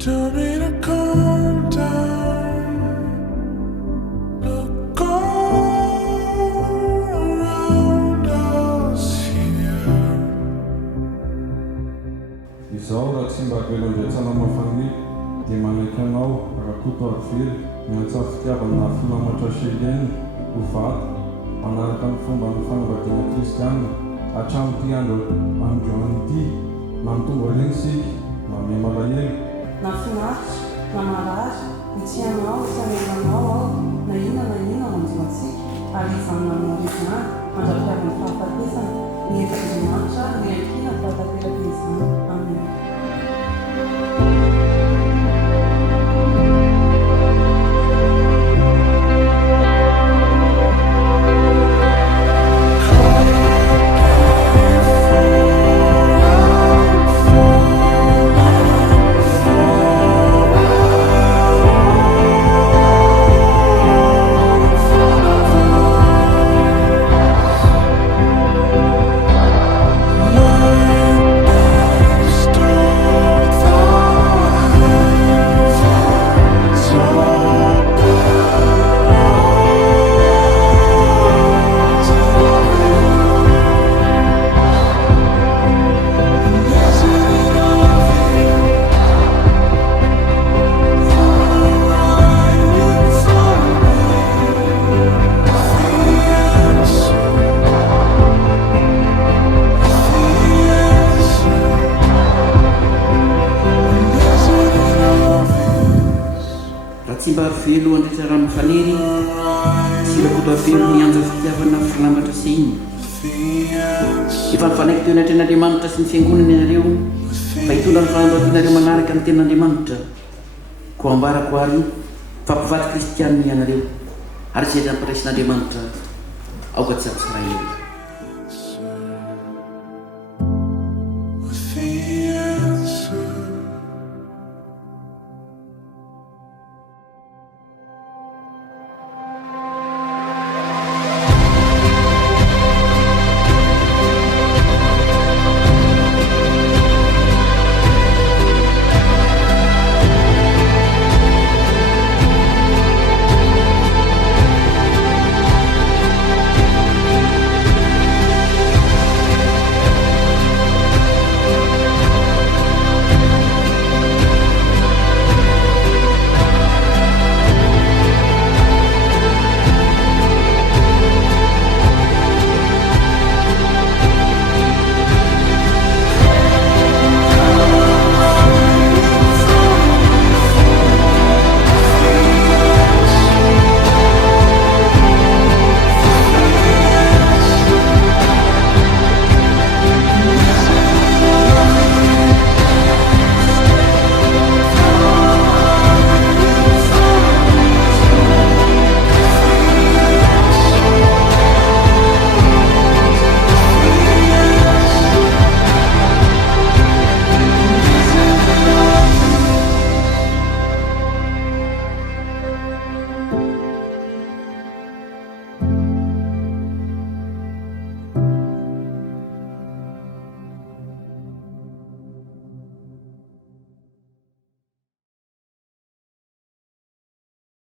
Tell me to calm down. Look all around us here. Izaho raha tsy mba velon-dretsana mafany dia manaiky anao rakoto arively miantsaha fitiavana filamatra seliany ho vato manaraka ny fomba ny fanambadiana kristianina hatramin'ity andro androan'ity mampitombo ireny sika mame malahelo na finaritra na marary ny tsy anao tsy amelanao ao na inona manjoatsika ary izany namorizina mandrapiaviny fahafatesana ny efizomanitra ny ankina fatateraka izany amen. Tsy mba velo andritra raha mifanery sy rakoto avelo mianja fitiavana filamatra se iny efa nifanaiky teo ny atren'Andriamanitra sy ny fiangonany ianareo fa hitondra ny fanambadianareo manaraka ny ten'Andriamanitra ko ambarako ary fampivaty kristianina ianareo ary zay nampiraisin'Andriamanitra aoka tsy atsiraely.